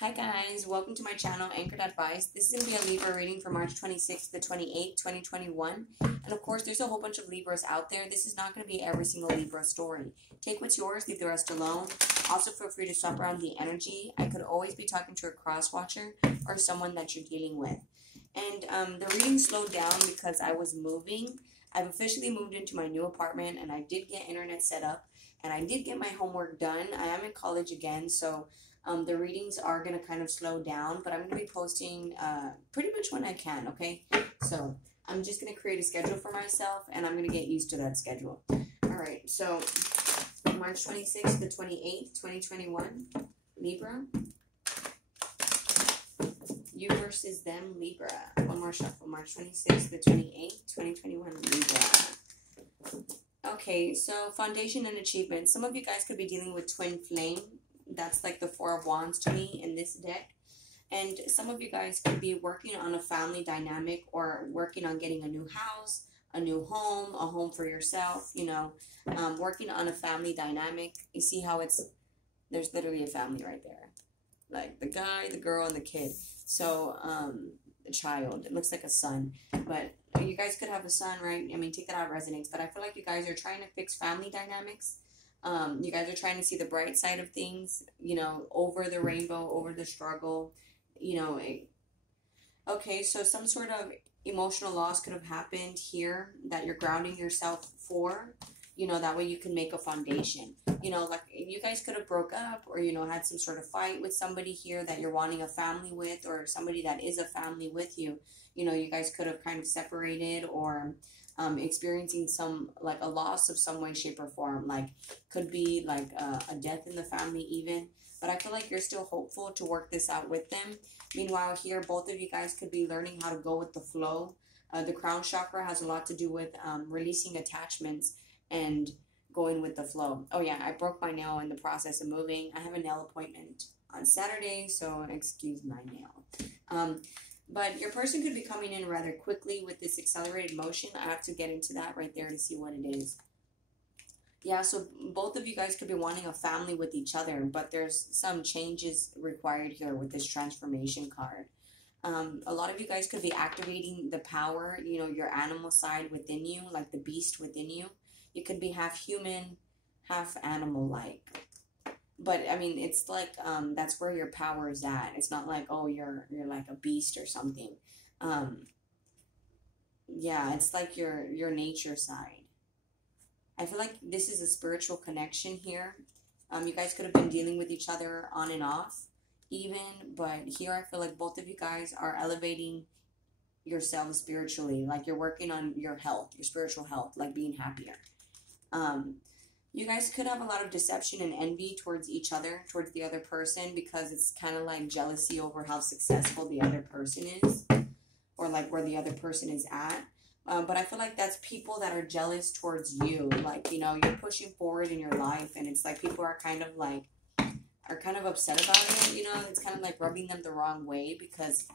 Hi guys, welcome to my channel, Anchored Advice. This is going to be a Libra reading for March 26th to 28th, 2021. And of course, there's a whole bunch of Libras out there. This is not going to be every single Libra story. Take what's yours, leave the rest alone. Also, feel free to swap around the energy. I could always be talking to a cross-watcher or someone that you're dealing with. And the reading slowed down because I was moving. I've officially moved into my new apartment and I did get internet set up and I did get my homework done. I am in college again, so the readings are going to kind of slow down, but I'm going to be posting pretty much when I can, okay? So I'm just going to create a schedule for myself, and I'm going to get used to that schedule. All right, so March 26th to 28th, 2021, Libra. You versus them, Libra. One more shuffle. March 26th to 28th, 2021, Libra. Okay, so foundation and achievement. Some of you guys could be dealing with twin flame. That's like the Four of Wands to me in this deck. And some of you guys could be working on a family dynamic or working on getting a new house, a new home, a home for yourself, you know, working on a family dynamic. You see how there's literally a family right there. Like the guy, the girl, and the kid. So, the child, it looks like a son. But you guys could have a son, right? I mean, take that out of resonance. But I feel like you guys are trying to fix family dynamics. You guys are trying to see the bright side of things, you know, over the rainbow, over the struggle, you know. Okay, so some sort of emotional loss could have happened here that you're grounding yourself for, you know, that way you can make a foundation. You know, like you guys could have broke up or, you know, had some sort of fight with somebody here that you're wanting a family with, or somebody that is a family with you. You know, you guys could have kind of separated or experiencing some, like a loss of some way, shape, or form. Like, could be like a death in the family even. But I feel like you're still hopeful to work this out with them. Meanwhile, here, both of you guys could be learning how to go with the flow. The crown chakra has a lot to do with releasing attachments and going with the flow. Oh yeah, I broke my nail in the process of moving. I have a nail appointment on Saturday, so excuse my nail. But your person could be coming in rather quickly with this accelerated motion. I have to get into that right there to see what it is. Yeah, so both of you guys could be wanting a family with each other, but there's some changes required here with this transformation card. A lot of you guys could be activating the power, you know, your animal side within you, like the beast within you. You could be half human, half animal-like. But I mean, it's like that's where your power is at. It's not like, oh, you're like a beast or something. Yeah, it's like your nature side. I feel like this is a spiritual connection here. You guys could have been dealing with each other on and off, even. But here, I feel like both of you guys are elevating yourselves spiritually. Like you're working on your health, your spiritual health, like being happier. You guys could have a lot of deception and envy towards each other, towards the other person, because it's kind of like jealousy over how successful the other person is, or like where the other person is at. But I feel like that's people that are jealous towards you. Like, you know, you're pushing forward in your life, and it's like people are kind of upset about it. You know, it's kind of like rubbing them the wrong way because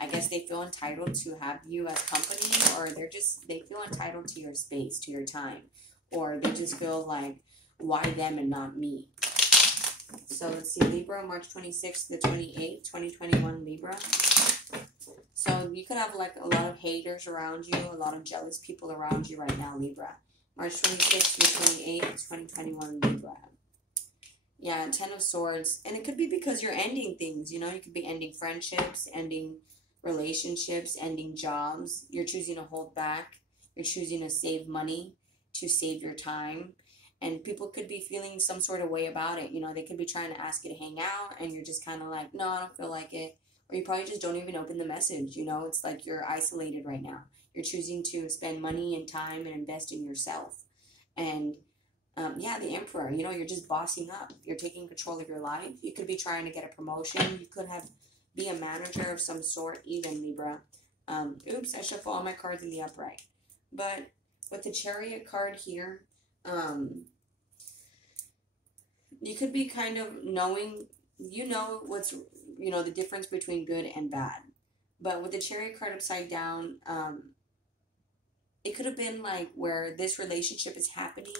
I guess they feel entitled to have you as company, or they feel entitled to your space, to your time. Or they just feel like, why them and not me? So let's see, Libra, March 26th to 28th, 2021, Libra. So you could have like a lot of haters around you, a lot of jealous people around you right now, Libra. March 26th to 28th, 2021, Libra. Yeah, Ten of Swords. And it could be because you're ending things, you know. You could be ending friendships, ending relationships, ending jobs. You're choosing to hold back. You're choosing to save money, to save your time. And people could be feeling some sort of way about it. You know, they could be trying to ask you to hang out and you're just kind of like, no, I don't feel like it. Or you probably just don't even open the message. You know, it's like you're isolated right now. You're choosing to spend money and time and invest in yourself. And yeah, the Emperor, you know, you're just bossing up. You're taking control of your life. You could be trying to get a promotion. You could be a manager of some sort even, Libra. Oops, I shuffle all my cards in the upright. But with the Chariot card here, you could be kind of knowing, you know, what's, you know, the difference between good and bad. But with the Chariot card upside down, it could have been like where this relationship is happening.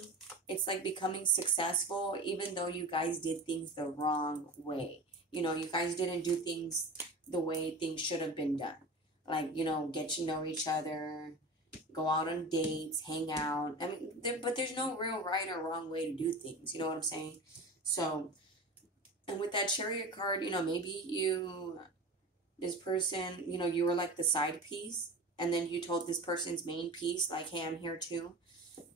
It's like becoming successful, even though you guys did things the wrong way. You know, you guys didn't do things the way things should have been done. Like, you know, get to know each other, go out on dates, hang out. I mean, but there's no real right or wrong way to do things. You know what I'm saying? So, and with that Chariot card, you know, maybe this person, you know, you were like the side piece, and then you told this person's main piece, like, hey, I'm here too.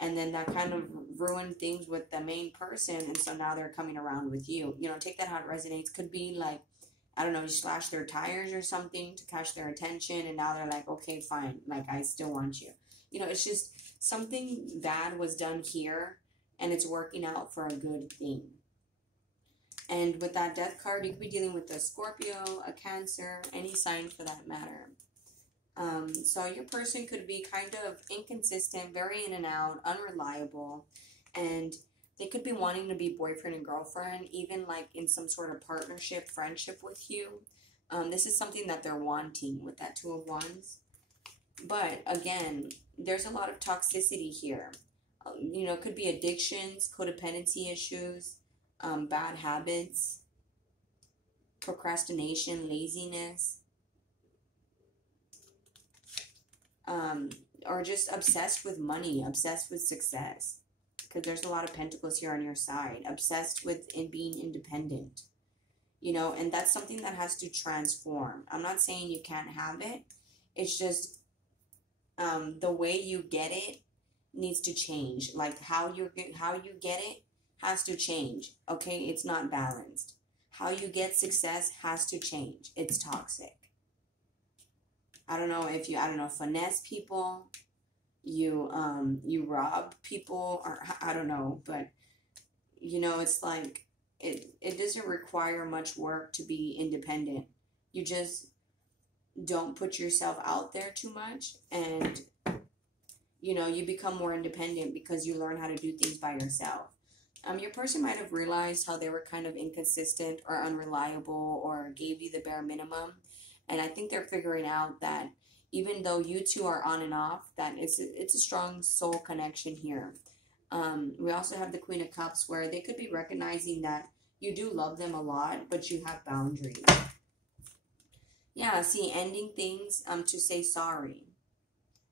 And then that kind of ruined things with the main person, and so now they're coming around with you. You know, take that how it resonates. Could be like, I don't know, you slash their tires or something to catch their attention, and now they're like, okay, fine, like, I still want you. You know, it's just something bad was done here, and it's working out for a good thing. And with that Death card, you could be dealing with a Scorpio, a Cancer, any sign for that matter. So your person could be kind of inconsistent, very in and out, unreliable, and they could be wanting to be boyfriend and girlfriend, even like in some sort of partnership, friendship with you. This is something that they're wanting with that Two of Wands. But again, there's a lot of toxicity here. You know, it could be addictions, codependency issues, bad habits, procrastination, laziness, or just obsessed with money, obsessed with success. Because there's a lot of pentacles here on your side. Obsessed with being independent. You know, and that's something that has to transform. I'm not saying you can't have it. It's just the way you get it needs to change. Like how you get it has to change. Okay, it's not balanced. How you get success has to change. It's toxic. I don't know if you, finesse people, you rob people, or I don't know, but you know, it's like it doesn't require much work to be independent. You just don't put yourself out there too much, and you know, you become more independent because you learn how to do things by yourself. Your person might have realized how they were kind of inconsistent or unreliable or gave you the bare minimum. And I think they're figuring out that even though you two are on and off, that it's a strong soul connection here. We also have the Queen of Cups, where they could be recognizing that you do love them a lot, but you have boundaries. Yeah, see, ending things to say sorry.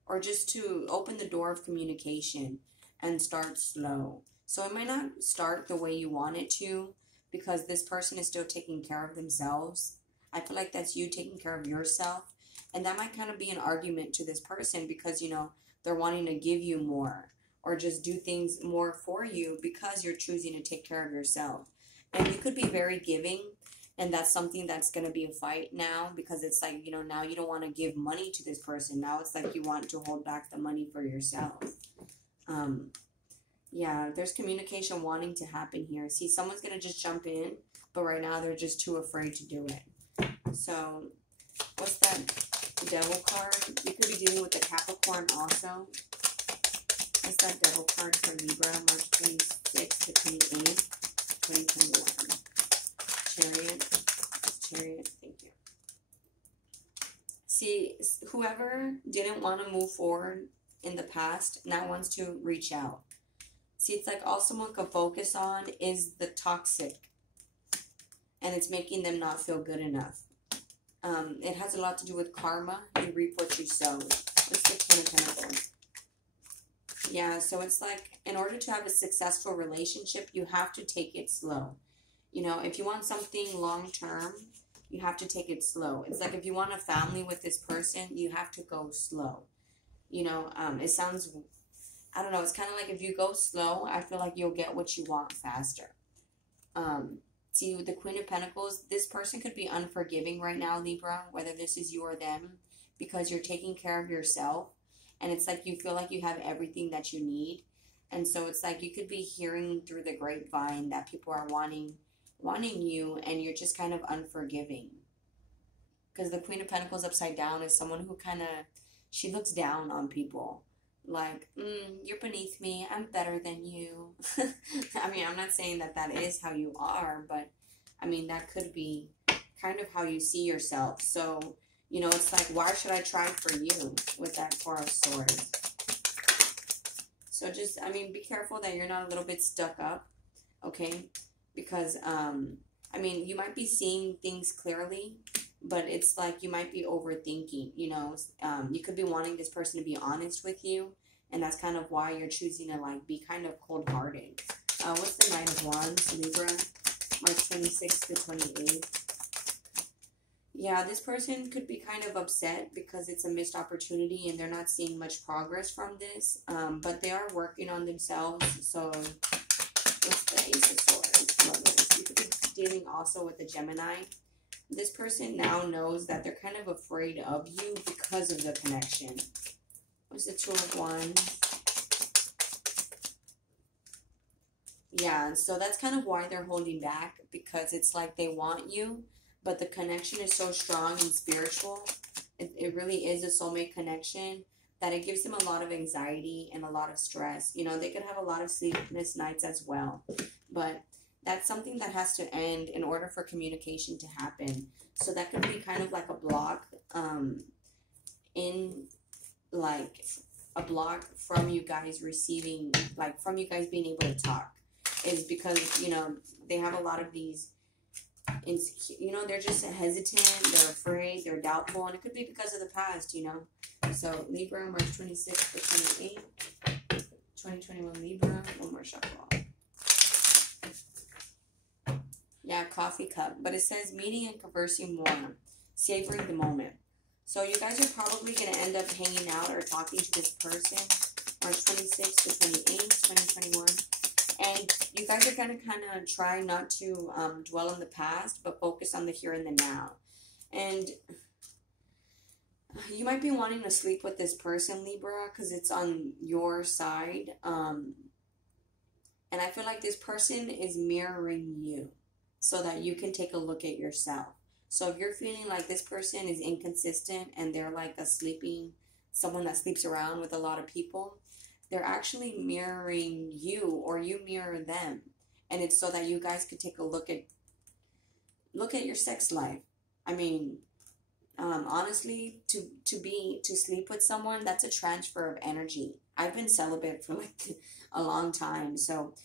Or just to open the door of communication and start slow. So it might not start the way you want it to, because this person is still taking care of themselves. I feel like that's you taking care of yourself. And that might kind of be an argument to this person because, you know, they're wanting to give you more or just do things more for you because you're choosing to take care of yourself. And you could be very giving, and that's something that's going to be a fight now because it's like, you know, now you don't want to give money to this person. Now it's like you want to hold back the money for yourself. Yeah, there's communication wanting to happen here. See, someone's going to just jump in, but right now they're just too afraid to do it. So, what's that Devil card? You could be dealing with the Capricorn also. What's that Devil card for Libra, March 26th to 28th, 2021? Chariot, thank you. See, whoever didn't want to move forward in the past now wants to reach out. See, it's like all someone could focus on is the toxic, and it's making them not feel good enough. It has a lot to do with karma. You reap what you sow. What's the Ten of Pentacles? Yeah, so it's like in order to have a successful relationship, you have to take it slow. You know, if you want something long term, you have to take it slow. It's like if you want a family with this person, you have to go slow. You know, it sounds, I don't know, it's kind of like if you go slow, I feel like you'll get what you want faster. See, with the Queen of Pentacles, this person could be unforgiving right now, Libra, whether this is you or them, because you're taking care of yourself. And it's like you feel like you have everything that you need. And so it's like you could be hearing through the grapevine that people are wanting you, and you're just kind of unforgiving. Because the Queen of Pentacles upside down is someone who kind of, she looks down on people. Like, you're beneath me, I'm better than you. I mean, I'm not saying that that is how you are, but I mean, that could be kind of how you see yourself. So, you know, it's like, why should I try for you with that Four of Swords? So just, I mean, be careful that you're not a little bit stuck up, okay? Because I I mean, you might be seeing things clearly, but it's like you might be overthinking, you know. You could be wanting this person to be honest with you, and that's kind of why you're choosing to, like, be kind of cold-hearted. What's the Knight of Wands, Libra? March 26th to 28th. Yeah, this person could be kind of upset because it's a missed opportunity and they're not seeing much progress from this. But they are working on themselves. So, what's the Ace of Swords? Lovers. You could be dealing also with a Gemini. This person now knows that they're kind of afraid of you because of the connection. What's the Two of Wands? Yeah, so that's kind of why they're holding back, because it's like they want you, but the connection is so strong and spiritual. It really is a soulmate connection that it gives them a lot of anxiety and a lot of stress. You know, they could have a lot of sleepless nights as well, but that's something that has to end in order for communication to happen. So that could be kind of like a block, in like a block from you guys receiving, like from you guys being able to talk, is because, you know, they have a lot of these insecure, you know, they're just hesitant, they're afraid, they're doubtful, and it could be because of the past, you know. So Libra, March 26th to 28th, 2021 Libra. One more shuffle. Yeah, coffee cup, but it says meeting and conversing more, savoring the moment. So you guys are probably going to end up hanging out or talking to this person March 26th to 28th, 2021. And you guys are going to kind of try not to dwell on the past, but focus on the here and the now. And you might be wanting to sleep with this person, Libra, because it's on your side. And I feel like this person is mirroring you so that you can take a look at yourself. So if you're feeling like this person is inconsistent and they're like someone that sleeps around with a lot of people, they're actually mirroring you, or you mirror them. And it's so that you guys could take a look at your sex life. I mean, honestly, to sleep with someone, that's a transfer of energy. I've been celibate for like a long time. So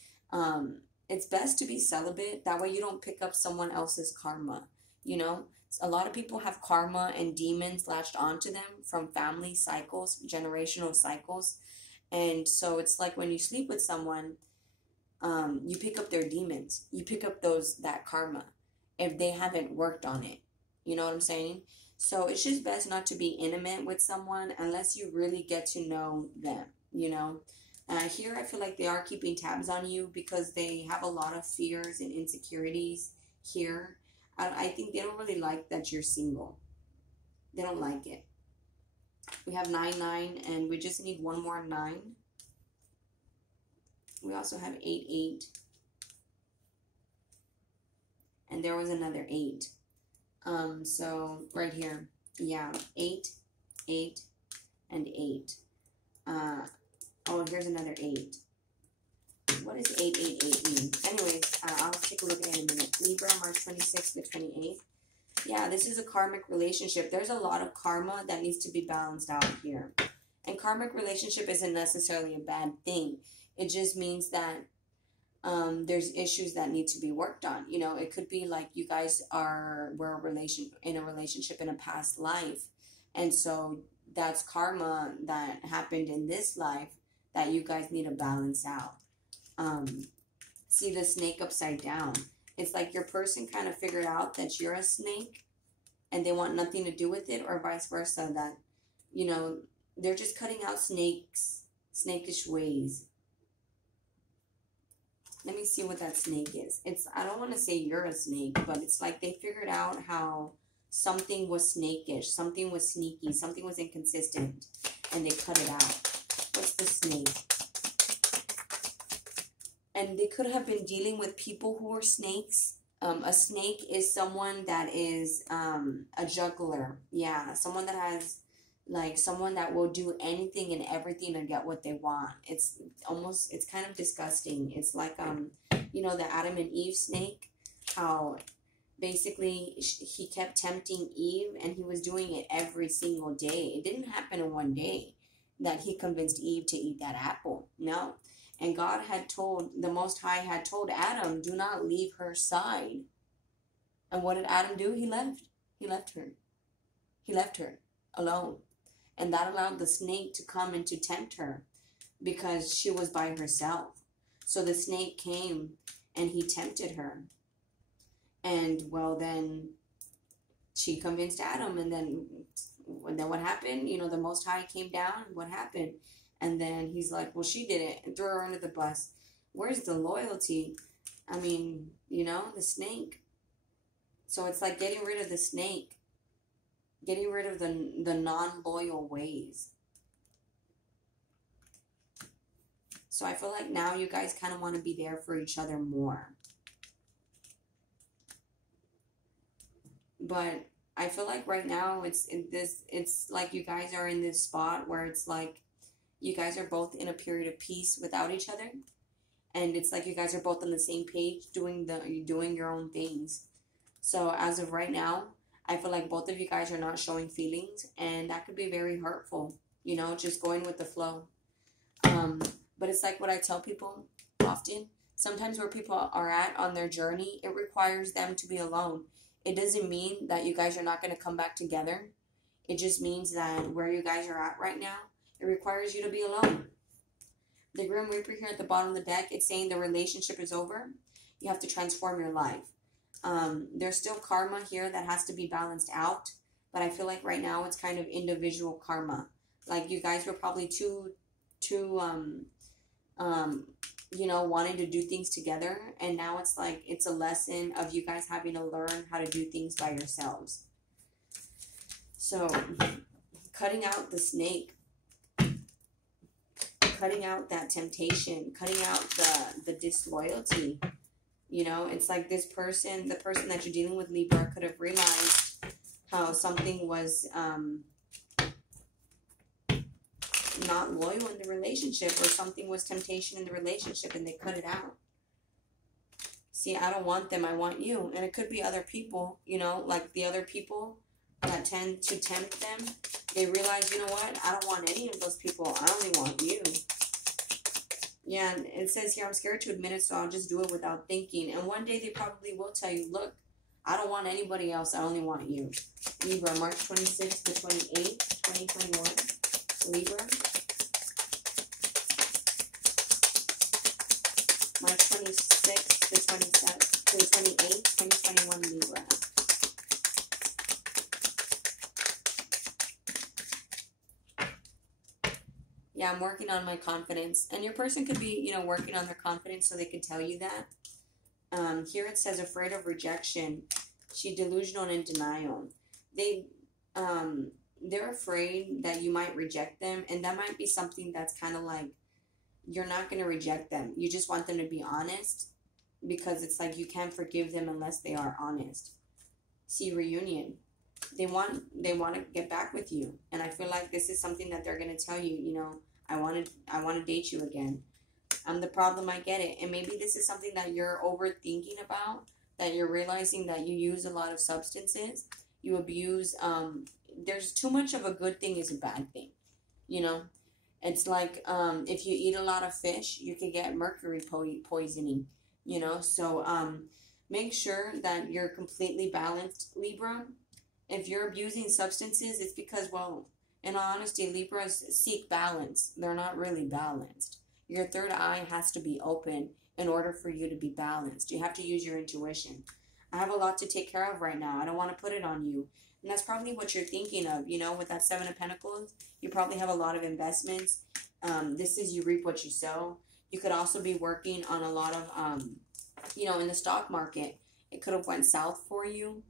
it's best to be celibate. That way you don't pick up someone else's karma. You know, a lot of people have karma and demons latched onto them from family cycles, generational cycles. And so it's like when you sleep with someone, you pick up their demons. You pick up that karma if they haven't worked on it. You know what I'm saying? So it's just best not to be intimate with someone unless you really get to know them, you know. Here I feel like they are keeping tabs on you because they have a lot of fears and insecurities here. I think they don't really like that you're single. They don't like it. We have 9-9, and we just need one more 9. We also have 8-8. And there was another 8. So right here, yeah, 8, 8, and 8. Oh, here's another 8. What does 888 mean? Anyways, I'll take a look at it in a minute. Libra, March 26th to 28th. Yeah, this is a karmic relationship. There's a lot of karma that needs to be balanced out here. And karmic relationship isn't necessarily a bad thing. It just means that there's issues that need to be worked on. You know, it could be like you guys were in a relationship in a past life. And so that's karma that happened in this life that you guys need to balance out. See the snake upside down. It's like your person kind of figured out that you're a snake and they want nothing to do with it, or vice versa, that, you know, they're just cutting out snakish ways. Let me see what that snake is. I don't want to say you're a snake, but it's like they figured out how something was snakish, something was sneaky, something was inconsistent, and they cut it out. What's the snake? And they could have been dealing with people who are snakes. A snake is someone that is a juggler. Yeah, someone that will do anything and everything to get what they want. It's kind of disgusting. It's like, you know, the Adam and Eve snake, how basically he kept tempting Eve and he was doing it every single day. It didn't happen in one day that he convinced Eve to eat that apple. No. And the Most High had told Adam, do not leave her side. And what did Adam do? He left. He left her. He left her alone. And that allowed the snake to come and to tempt her because she was by herself. So the snake came and he tempted her. And well, then she convinced Adam. And then what happened? You know, the Most High came down. What happened? And then he's like, well, she did it, and threw her under the bus. Where's the loyalty? I mean, you know, the snake. So it's like getting rid of the snake. Getting rid of the non-loyal ways. So I feel like now you guys kind of want to be there for each other more. But I feel like right now it's like you guys are in this spot where it's like you guys are both in a period of peace without each other. And it's like you guys are both on the same page doing your own things. So as of right now, I feel like both of you guys are not showing feelings, and that could be very hurtful, you know, just going with the flow. But it's like what I tell people often. Sometimes where people are at on their journey, it requires them to be alone. It doesn't mean that you guys are not going to come back together. It just means that where you guys are at right now, it requires you to be alone. The Grim Reaper here at the bottom of the deck, it's saying the relationship is over. You have to transform your life. There's still karma here that has to be balanced out. But I feel like right now it's kind of individual karma. Like you guys were probably too you know, wanting to do things together. And now it's like it's a lesson of you guys having to learn how to do things by yourselves. So cutting out the snake. Cutting out that temptation. Cutting out the disloyalty. You know, it's like this person, the person that you're dealing with, Libra, could have realized how something was not loyal in the relationship, or something was temptation in the relationship, and they cut it out. See, I don't want them, I want you. And it could be other people, you know, like the other people that tend to tempt them. They realize, you know what, I don't want any of those people, I only want you. Yeah, and it says here, I'm scared to admit it, so I'll just do it without thinking. And one day they probably will tell you, look, I don't want anybody else, I only want you. Libra, March 26th to 28th, 2021. Libra. March 26th to 28th, 2021, Libra. Yeah, I'm working on my confidence. And your person could be, you know, working on their confidence so they could tell you that. Here it says afraid of rejection. She delusional and in denial. They're afraid that you might reject them. And that might be something that's kind of like, you're not going to reject them. You just want them to be honest. Because it's like you can't forgive them unless they are honest. See, reunion. They want to get back with you. And I feel like this is something that they're going to tell you, you know, I want to date you again. I'm the problem, I get it. And maybe this is something that you're overthinking about, that you're realizing that you use a lot of substances. You abuse, there's too much of a good thing is a bad thing, you know. It's like if you eat a lot of fish, you can get mercury poisoning, you know. So make sure that you're completely balanced, Libra. If you're abusing substances, it's because, well, in all honesty, Libras seek balance. They're not really balanced. Your third eye has to be open in order for you to be balanced. You have to use your intuition. I have a lot to take care of right now. I don't want to put it on you. And that's probably what you're thinking of, you know, with that Seven of Pentacles. You probably have a lot of investments. This is you reap what you sow. You could also be working on a lot of, you know, in the stock market. It could have went south for you.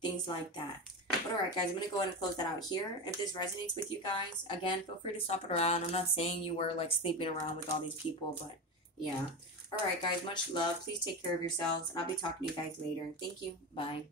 Things like that. But alright guys, I'm going to go ahead and close that out here. If this resonates with you guys, again, feel free to swap it around. I'm not saying you were like sleeping around with all these people, but yeah. Alright guys, much love. Please take care of yourselves, and I'll be talking to you guys later. Thank you. Bye.